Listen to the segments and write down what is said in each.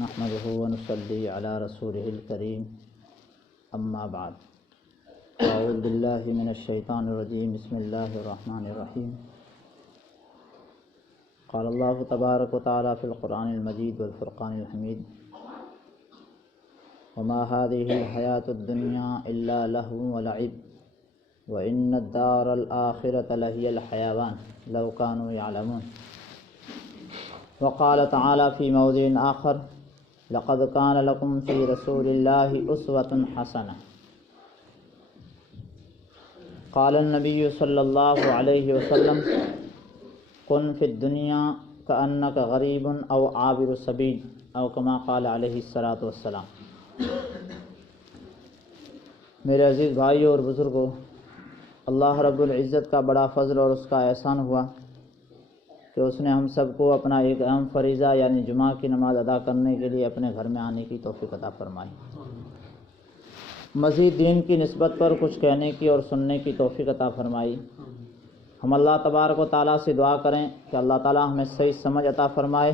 نحمده ونصلي على رسوله الكريم اما بعد اعوذ بالله من الشیطان الرجیم بسم اللہ الرحمن الرحیم قال اللہ تبارک وتعالی فی القرآن المجید والفرقان الحمید وما هذه الحیاة الدنیا الا لهو ولعب وان الدار الآخرة لهی الحیوان لو كانوا يعلمون وقال تعالی فی موضع آخر لقد كان لكم في رسول الله أسوة حسنة قال النبي صلى الله عليه وسلم كن في الدنيا كأنك غريب أو عابر سبيل أو كما قال عليه الصلاة والسلام۔ میرے عزیز بھائیوں اور بزرگوں، اللہ رب العزت کا بڑا فضل اور اس کا احسان ہوا کہ اس نے ہم سب کو اپنا ایک اہم فریضہ یعنی جمعہ کی نماز ادا کرنے کے لیے اپنے گھر میں آنے کی توفیق عطا فرمائی، مزید دین کی نسبت پر کچھ کہنے کی اور سننے کی توفیق عطا فرمائی۔ ہم اللہ تبارک و تعالیٰ سے دعا کریں کہ اللہ تعالیٰ ہمیں صحیح سمجھ عطا فرمائے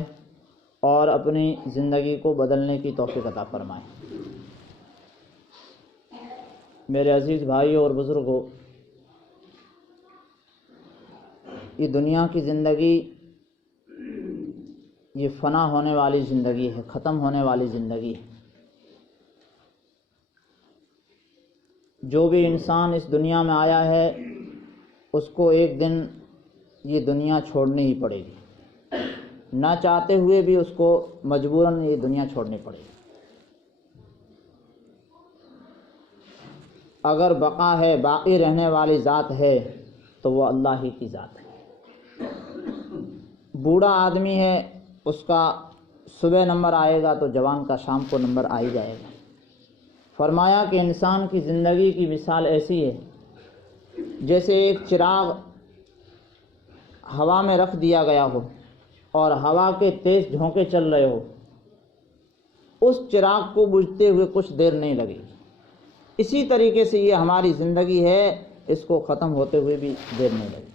اور اپنی زندگی کو بدلنے کی توفیق عطا فرمائے۔ میرے عزیز بھائیوں اور بزرگوں، یہ دنیا کی زندگی یہ فنا ہونے والی زندگی ہے، ختم ہونے والی زندگی ہے۔ جو بھی انسان اس دنیا میں آیا ہے اس کو ایک دن یہ دنیا چھوڑنی ہی پڑے گی، نہ چاہتے ہوئے بھی اس کو مجبوراً یہ دنیا چھوڑنی پڑے گی۔ اگر بقا ہے، باقی رہنے والی ذات ہے تو وہ اللہ ہی کی ذات ہے۔ بوڑھا آدمی ہے، اس کا صبح نمبر آئے گا تو جوان کا شام کو نمبر آ ہی جائے گا۔ فرمایا کہ انسان کی زندگی کی مثال ایسی ہے جیسے ایک چراغ ہوا میں رکھ دیا گیا ہو اور ہوا کے تیز جھونکے چل رہے ہو، اس چراغ کو بجھتے ہوئے کچھ دیر نہیں لگے گی۔ اسی طریقے سے یہ ہماری زندگی ہے، اس کو ختم ہوتے ہوئے بھی دیر نہیں لگے گی۔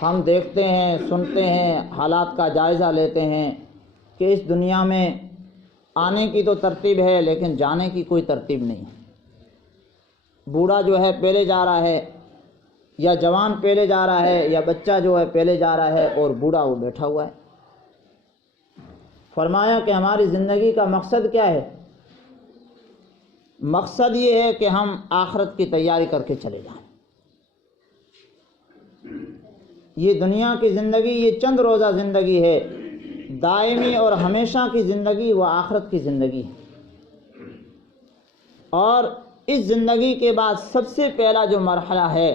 ہم دیکھتے ہیں، سنتے ہیں، حالات کا جائزہ لیتے ہیں کہ اس دنیا میں آنے کی تو ترتیب ہے لیکن جانے کی کوئی ترتیب نہیں ہے۔ بوڑھا جو ہے پہلے جا رہا ہے، یا جوان پہلے جا رہا ہے، یا بچہ جو ہے پہلے جا رہا ہے اور بوڑھا وہ بیٹھا ہوا ہے۔ فرمایا کہ ہماری زندگی کا مقصد کیا ہے؟ مقصد یہ ہے کہ ہم آخرت کی تیاری کر کے چلے جائیں۔ یہ دنیا کی زندگی یہ چند روزہ زندگی ہے، دائمی اور ہمیشہ کی زندگی وہ آخرت کی زندگی ہے۔ اور اس زندگی کے بعد سب سے پہلا جو مرحلہ ہے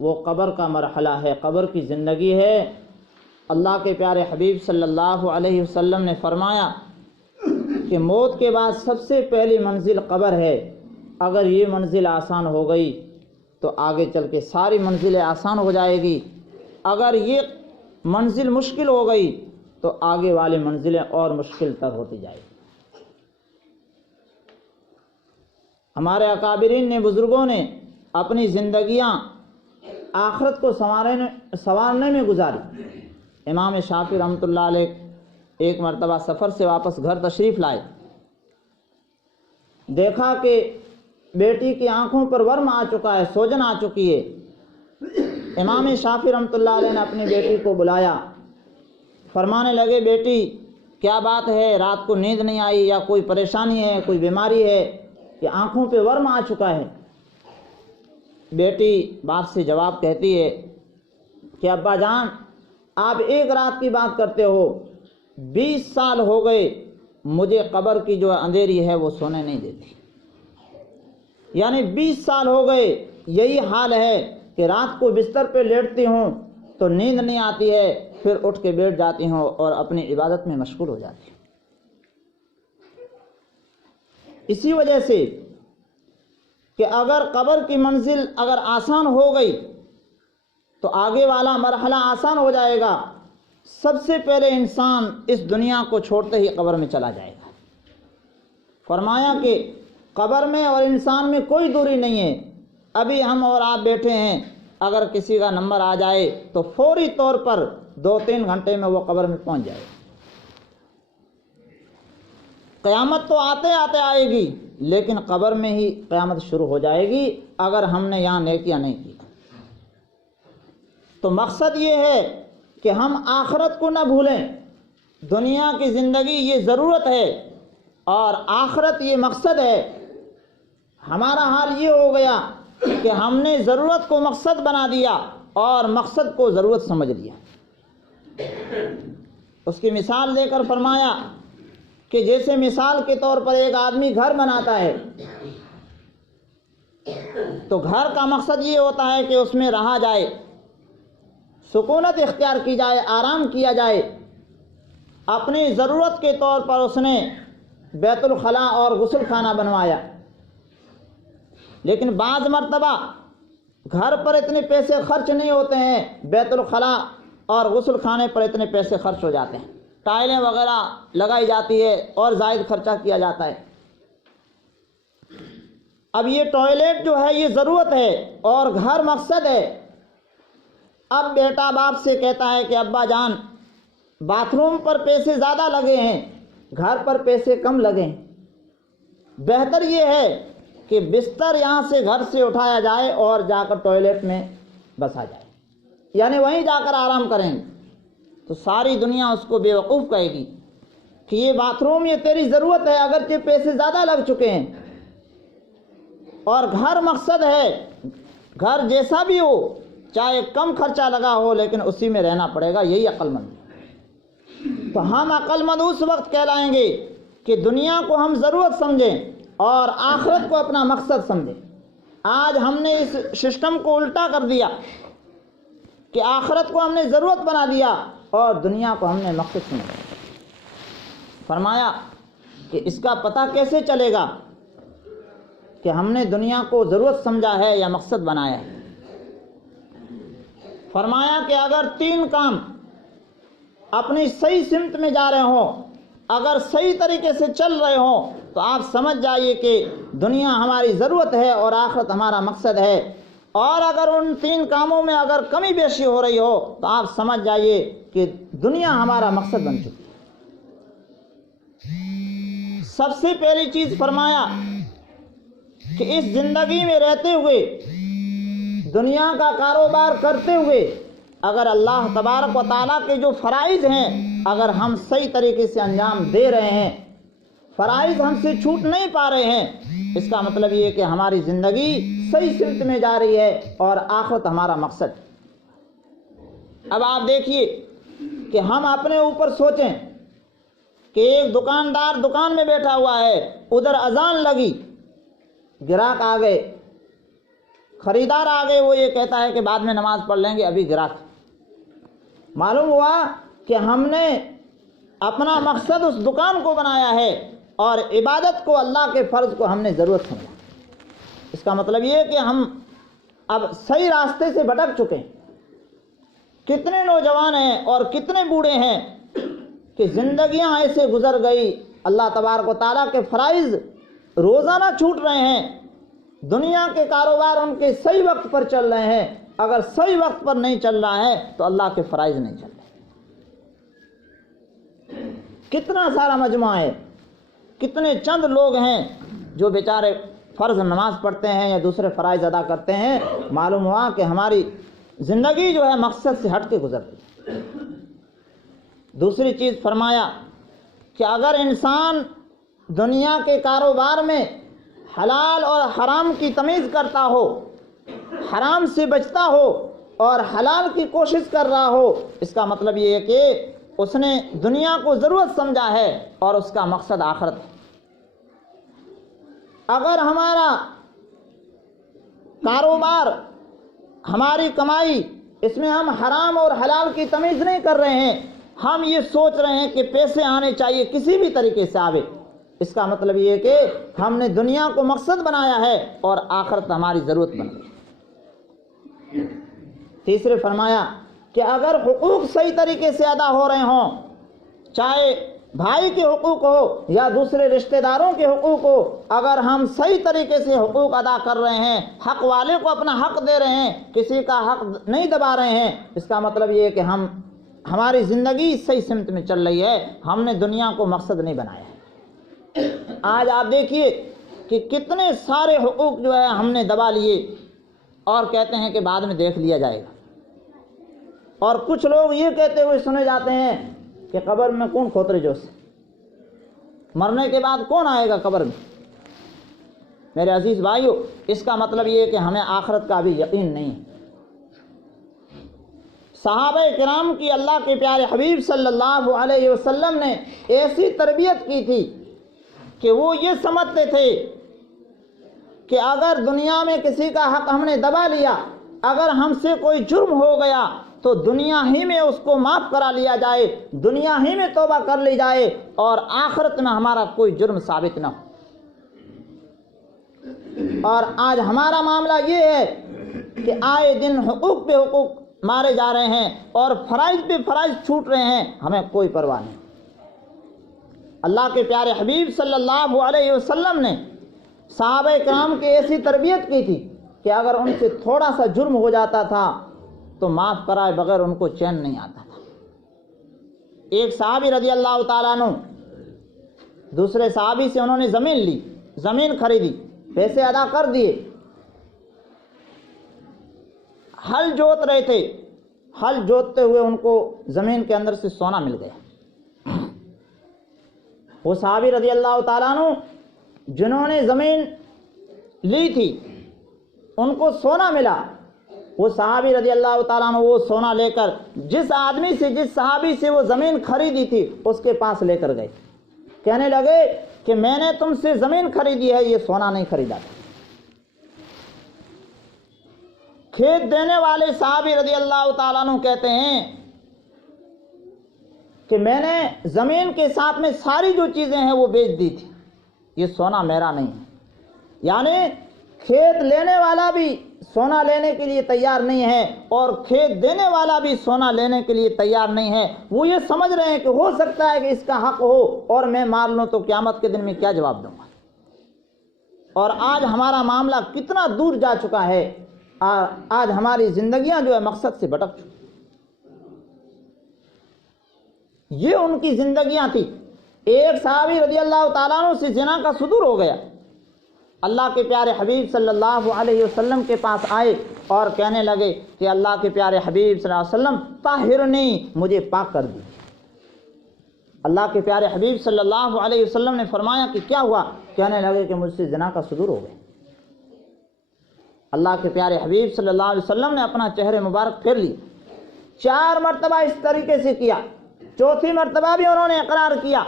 وہ قبر کا مرحلہ ہے، قبر کی زندگی ہے۔ اللہ کے پیارے حبیب صلی اللہ علیہ وسلم نے فرمایا کہ موت کے بعد سب سے پہلی منزل قبر ہے۔ اگر یہ منزل آسان ہو گئی تو آگے چل کے ساری منزلیں آسان ہو جائے گی، اگر یہ منزل مشکل ہو گئی تو آگے والی منزلیں اور مشکل تر ہوتی جائے گی۔ ہمارے اکابرین نے، بزرگوں نے اپنی زندگیاں آخرت کو سنوارنے میں گزاری۔ امام شافعی رحمۃ اللہ علیہ ایک مرتبہ سفر سے واپس گھر تشریف لائے، دیکھا کہ بیٹی کی آنکھوں پر ورم آ چکا ہے، سوجن آ چکی ہے۔ امام شافعی رحمۃ اللہ علیہ نے اپنی بیٹی کو بلایا، فرمانے لگے بیٹی کیا بات ہے، رات کو نیند نہیں آئی یا کوئی پریشانی ہے، کوئی بیماری ہے کہ آنکھوں پہ ورم آ چکا ہے؟ بیٹی باپ سے جواب کہتی ہے کہ ابا جان آپ ایک رات کی بات کرتے ہو، 20 سال ہو گئے مجھے قبر کی جو اندھیری ہے وہ سونے نہیں دیتی۔ یعنی 20 سال ہو گئے یہی حال ہے کہ رات کو بستر پہ لیٹتی ہوں تو نیند نہیں آتی ہے، پھر اٹھ کے بیٹھ جاتی ہوں اور اپنی عبادت میں مشغول ہو جاتی ہوں۔ اسی وجہ سے کہ اگر قبر کی منزل اگر آسان ہو گئی تو آگے والا مرحلہ آسان ہو جائے گا۔ سب سے پہلے انسان اس دنیا کو چھوڑتے ہی قبر میں چلا جائے گا۔ فرمایا کہ قبر میں اور انسان میں کوئی دوری نہیں ہے۔ ابھی ہم اور آپ بیٹھے ہیں، اگر کسی کا نمبر آ جائے تو فوری طور پر 2-3 گھنٹے میں وہ قبر میں پہنچ جائے۔ قیامت تو آتے آتے آئے گی، لیکن قبر میں ہی قیامت شروع ہو جائے گی اگر ہم نے یہاں نیکیاں نہیں کی۔ تو مقصد یہ ہے کہ ہم آخرت کو نہ بھولیں۔ دنیا کی زندگی یہ ضرورت ہے اور آخرت یہ مقصد ہے۔ ہمارا حال یہ ہو گیا کہ ہم نے ضرورت کو مقصد بنا دیا اور مقصد کو ضرورت سمجھ لیا۔ اس کی مثال دے کر فرمایا کہ جیسے مثال کے طور پر ایک آدمی گھر بناتا ہے تو گھر کا مقصد یہ ہوتا ہے کہ اس میں رہا جائے، سکونت اختیار کی جائے، آرام کیا جائے۔ اپنی ضرورت کے طور پر اس نے بیت الخلاء اور غسل خانہ بنوایا، لیکن بعض مرتبہ گھر پر اتنے پیسے خرچ نہیں ہوتے ہیں، بیت الخلاء اور غسل خانے پر اتنے پیسے خرچ ہو جاتے ہیں، ٹائلیں وغیرہ لگائی جاتی ہے اور زائد خرچہ کیا جاتا ہے۔ اب یہ ٹوائلٹ جو ہے یہ ضرورت ہے اور گھر مقصد ہے۔ اب بیٹا باپ سے کہتا ہے کہ ابا جان باتھ روم پر پیسے زیادہ لگے ہیں، گھر پر پیسے کم لگے ہیں، بہتر یہ ہے کہ بستر یہاں سے گھر سے اٹھایا جائے اور جا کر ٹوائلٹ میں بسا جائے، یعنی وہیں جا کر آرام کریں گے۔ تو ساری دنیا اس کو بیوقوف کہے گی کہ یہ باتھ روم یہ تیری ضرورت ہے، اگرچہ پیسے زیادہ لگ چکے ہیں، اور گھر مقصد ہے، گھر جیسا بھی ہو چاہے کم خرچہ لگا ہو لیکن اسی میں رہنا پڑے گا، یہی عقل مند ہے۔ تو ہم عقل مند اس وقت کہلائیں گے کہ دنیا کو ہم ضرورت سمجھیں اور آخرت کو اپنا مقصد سمجھیں۔ آج ہم نے اس سسٹم کو الٹا کر دیا کہ آخرت کو ہم نے ضرورت بنا دیا اور دنیا کو ہم نے مقصد سمجھا۔ فرمایا کہ اس کا پتہ کیسے چلے گا کہ ہم نے دنیا کو ضرورت سمجھا ہے یا مقصد بنایا ہے؟ فرمایا کہ اگر 3 کام اپنی صحیح سمت میں جا رہے ہوں، اگر صحیح طریقے سے چل رہے ہوں تو آپ سمجھ جائیے کہ دنیا ہماری ضرورت ہے اور آخرت ہمارا مقصد ہے، اور اگر ان 3 کاموں میں اگر کمی بیشی ہو رہی ہو تو آپ سمجھ جائیے کہ دنیا ہمارا مقصد بن چکی ہے۔ سب سے پہلی چیز فرمایا کہ اس زندگی میں رہتے ہوئے، دنیا کا کاروبار کرتے ہوئے، اگر اللہ تبارک و تعالیٰ کے جو فرائض ہیں اگر ہم صحیح طریقے سے انجام دے رہے ہیں، فرائض ہم سے چھوٹ نہیں پا رہے ہیں، اس کا مطلب یہ ہے کہ ہماری زندگی صحیح سمت میں جا رہی ہے اور آخرت ہمارا مقصد۔ اب آپ دیکھیے کہ ہم اپنے اوپر سوچیں کہ ایک دکاندار دکان میں بیٹھا ہوا ہے، ادھر اذان لگی، گراہک آ گئے، خریدار آ گئے، وہ یہ کہتا ہے کہ بعد میں نماز پڑھ لیں گے، ابھی گراہک۔ معلوم ہوا کہ ہم نے اپنا مقصد اس دکان کو بنایا ہے اور عبادت کو، اللہ کے فرض کو ہم نے ضرورت سمجھا۔ اس کا مطلب یہ ہے کہ ہم اب صحیح راستے سے بھٹک چکے ہیں۔ کتنے نوجوان ہیں اور کتنے بوڑھے ہیں کہ زندگیاں ایسے گزر گئی، اللہ تبارک و تعالیٰ کے فرائض روزانہ چھوٹ رہے ہیں، دنیا کے کاروبار ان کے صحیح وقت پر چل رہے ہیں، اگر صحیح وقت پر نہیں چل رہا ہے تو اللہ کے فرائض نہیں چل رہے۔ کتنا سارا مجموعہ ہے، کتنے چند لوگ ہیں جو بیچارے فرض نماز پڑھتے ہیں یا دوسرے فرائض ادا کرتے ہیں، معلوم ہوا کہ ہماری زندگی جو ہے مقصد سے ہٹ کے گزرتی ہے۔ دوسری چیز فرمایا کہ اگر انسان دنیا کے کاروبار میں حلال اور حرام کی تمیز کرتا ہو، حرام سے بچتا ہو اور حلال کی کوشش کر رہا ہو، اس کا مطلب یہ ہے کہ اس نے دنیا کو ضرورت سمجھا ہے اور اس کا مقصد آخرت ہے۔ اگر ہمارا کاروبار، ہماری کمائی، اس میں ہم حرام اور حلال کی تمیز نہیں کر رہے ہیں، ہم یہ سوچ رہے ہیں کہ پیسے آنے چاہیے، کسی بھی طریقے سے آوے، اس کا مطلب یہ ہے کہ ہم نے دنیا کو مقصد بنایا ہے اور آخرت ہماری ضرورت بن گئی۔ تیسرے فرمایا کہ اگر حقوق صحیح طریقے سے ادا ہو رہے ہوں، چاہے بھائی کے حقوق ہو یا دوسرے رشتہ داروں کے حقوق ہو، اگر ہم صحیح طریقے سے حقوق ادا کر رہے ہیں، حق والے کو اپنا حق دے رہے ہیں، کسی کا حق نہیں دبا رہے ہیں، اس کا مطلب یہ ہے کہ ہماری زندگی صحیح سمت میں چل رہی ہے، ہم نے دنیا کو مقصد نہیں بنایا ہے۔ آج آپ دیکھیے کہ کتنے سارے حقوق جو ہے ہم نے دبا لیے اور کہتے ہیں کہ بعد میں دیکھ لیا جائے گا. اور کچھ لوگ یہ کہتے ہوئے سنے جاتے ہیں کہ قبر میں کون کھوترے جو سے، مرنے کے بعد کون آئے گا قبر میں. میرے عزیز بھائیو، اس کا مطلب یہ ہے کہ ہمیں آخرت کا بھی یقین نہیں ہے. صحابہ کرام کی اللہ کے پیارے حبیب صلی اللہ علیہ وسلم نے ایسی تربیت کی تھی کہ وہ یہ سمجھتے تھے کہ اگر دنیا میں کسی کا حق ہم نے دبا لیا، اگر ہم سے کوئی جرم ہو گیا تو دنیا ہی میں اس کو معاف کرا لیا جائے، دنیا ہی میں توبہ کر لی جائے اور آخرت میں ہمارا کوئی جرم ثابت نہ ہو. اور آج ہمارا معاملہ یہ ہے کہ آئے دن حقوق پہ حقوق مارے جا رہے ہیں اور فرائض پہ فرائض چھوٹ رہے ہیں، ہمیں کوئی پرواہ نہیں. اللہ کے پیارے حبیب صلی اللہ علیہ وسلم نے صحابہ کرام کی ایسی تربیت کی تھی کہ اگر ان سے تھوڑا سا جرم ہو جاتا تھا تو معاف کرائے بغیر ان کو چین نہیں آتا تھا. ایک صحابی رضی اللہ تعالیٰ عنہ دوسرے صحابی سے انہوں نے زمین لی، زمین خریدی، پیسے ادا کر دیے، ہل جوت رہے تھے، ہل جوتتے ہوئے ان کو زمین کے اندر سے سونا مل گیا. وہ صحابی رضی اللہ تعالیٰ عنہ جنہوں نے زمین لی تھی ان کو سونا ملا. وہ صحابی رضی اللہ تعالیٰ عنہ وہ سونا لے کر جس آدمی سے، جس صحابی سے وہ زمین خریدی تھی اس کے پاس لے کر گئے. کہنے لگے کہ میں نے تم سے زمین خریدی ہے، یہ سونا نہیں خریدا تھا. کھیت دینے والے صحابی رضی اللہ تعالیٰ عنہ کہتے ہیں کہ میں نے زمین کے ساتھ میں ساری جو چیزیں ہیں وہ بیچ دی تھی، یہ سونا میرا نہیں ہے. یعنی کھیت لینے والا بھی سونا لینے کے لیے تیار نہیں ہے اور کھیت دینے والا بھی سونا لینے کے لیے تیار نہیں ہے. وہ یہ سمجھ رہے ہیں کہ ہو سکتا ہے کہ اس کا حق ہو اور میں مار لوں تو قیامت کے دن میں کیا جواب دوں گا. اور آج ہمارا معاملہ کتنا دور جا چکا ہے. آج ہماری زندگیاں جو ہے مقصد سے بھٹک چکی. یہ ان کی زندگیاں تھی. ایک صحابی رضی اللہ تعالیٰ عنہ سے زنا کا صدور ہو گیا. اللہ کے پیارے حبیب صلی اللہ علیہ وسلم کے پاس آئے اور کہنے لگے کہ اللہ کے پیارے حبیب صلی اللہ علیہ وسلم طاہرنی، مجھے پاک کر دی. اللہ کے پیارے حبیب صلی اللہ علیہ وسلم نے فرمایا کہ کیا ہوا؟ کہنے لگے کہ مجھ سے زنا کا صدور ہو گیا. اللہ کے پیارے حبیب صلی اللہ علیہ وسلم نے اپنا چہرے مبارک پھیر لی. 4 مرتبہ اس طریقے سے کیا، چوتھی مرتبہ بھی انہوں نے اقرار کیا.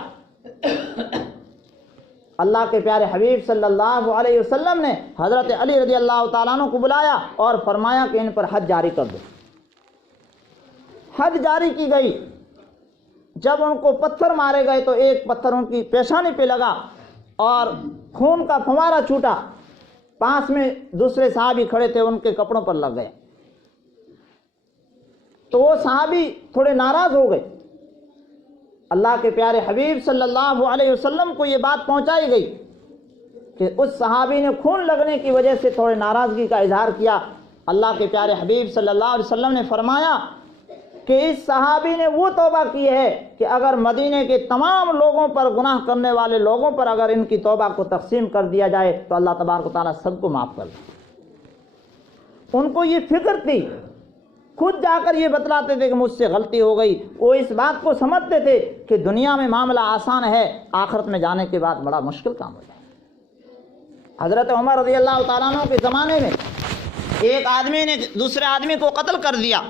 اللہ کے پیارے حبیب صلی اللہ علیہ وسلم نے حضرت علی رضی اللہ تعالیٰ عنہ کو بلایا اور فرمایا کہ ان پر حد جاری کر دو. حد جاری کی گئی. جب ان کو پتھر مارے گئے تو ایک پتھر ان کی پیشانی پہ لگا اور خون کا فوارہ چھوٹا. پاس میں دوسرے صحابی کھڑے تھے، ان کے کپڑوں پر لگ گئے. تو وہ صحابی تھوڑے ناراض ہو گئے. اللہ کے پیارے حبیب صلی اللہ علیہ وسلم کو یہ بات پہنچائی گئی کہ اس صحابی نے خون لگنے کی وجہ سے تھوڑے ناراضگی کا اظہار کیا. اللہ کے پیارے حبیب صلی اللہ علیہ وسلم نے فرمایا کہ اس صحابی نے وہ توبہ کی ہے کہ اگر مدینے کے تمام لوگوں پر، گناہ کرنے والے لوگوں پر اگر ان کی توبہ کو تقسیم کر دیا جائے تو اللہ تبارک و تعالیٰ سب کو معاف کر دے. ان کو یہ فکر تھی، خود جا کر یہ بتلاتے تھے کہ مجھ سے غلطی ہو گئی. وہ اس بات کو سمجھتے تھے کہ دنیا میں معاملہ آسان ہے، آخرت میں جانے کے بعد بڑا مشکل کام ہو جائے. حضرت عمر رضی اللہ تعالیٰ عنہ کے زمانے میں ایک آدمی نے دوسرے آدمی کو قتل کر دیا.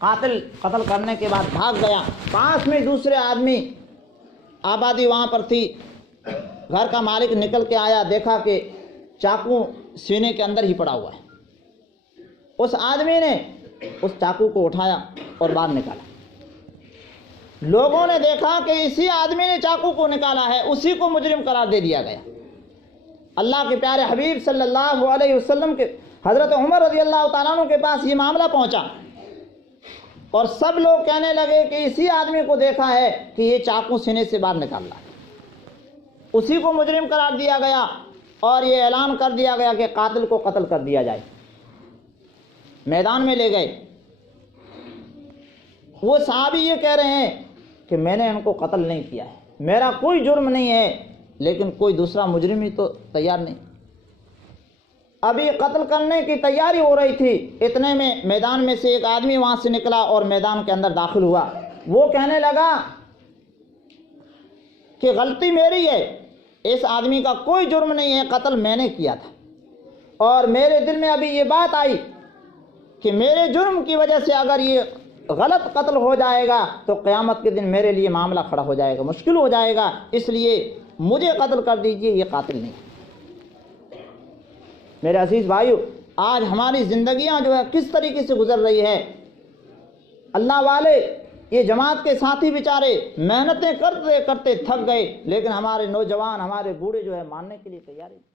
قاتل قتل کرنے کے بعد بھاگ گیا. پاس میں دوسرے آدمی، آبادی وہاں پر تھی، گھر کا مالک نکل کے آیا، دیکھا کہ چاقو سینے کے اندر ہی پڑا ہوا ہے. اس آدمی نے اس چاقو کو اٹھایا اور باہر نکالا. لوگوں نے دیکھا کہ اسی آدمی نے چاقو کو نکالا ہے، اسی کو مجرم قرار دے دیا گیا. اللہ کے پیارے حبیب صلی اللہ علیہ وسلم کے حضرت عمر رضی اللہ تعالیٰ عنہ کے پاس یہ معاملہ پہنچا اور سب لوگ کہنے لگے کہ اسی آدمی کو دیکھا ہے کہ یہ چاقو سینے سے باہر نکال رہا ہے. اسی کو مجرم قرار دیا گیا اور یہ اعلان کر دیا گیا کہ قاتل کو قتل کر دیا جائے. میدان میں لے گئے. وہ صحابی یہ کہہ رہے ہیں کہ میں نے ان کو قتل نہیں کیا ہے، میرا کوئی جرم نہیں ہے، لیکن کوئی دوسرا مجرم ہی تو تیار نہیں۔ ابھی قتل کرنے کی تیاری ہو رہی تھی، اتنے میں میدان میں سے ایک آدمی وہاں سے نکلا اور میدان کے اندر داخل ہوا۔ وہ کہنے لگا کہ غلطی میری ہے، اس آدمی کا کوئی جرم نہیں ہے، قتل میں نے کیا تھا، اور میرے دل میں ابھی یہ بات آئی کہ میرے جرم کی وجہ سے اگر یہ غلط قتل ہو جائے گا تو قیامت کے دن میرے لیے معاملہ کھڑا ہو جائے گا، مشکل ہو جائے گا، اس لیے مجھے قتل کر دیجئے، یہ قاتل نہیں۔ میرے عزیز بھائیو، آج ہماری زندگیاں جو ہے کس طریقے سے گزر رہی ہے۔ اللہ والے یہ جماعت کے ساتھی بیچارے محنتیں کرتے کرتے تھک گئے، لیکن ہمارے نوجوان، ہمارے بوڑھے جو ہے ماننے کے لیے تیار ہیں۔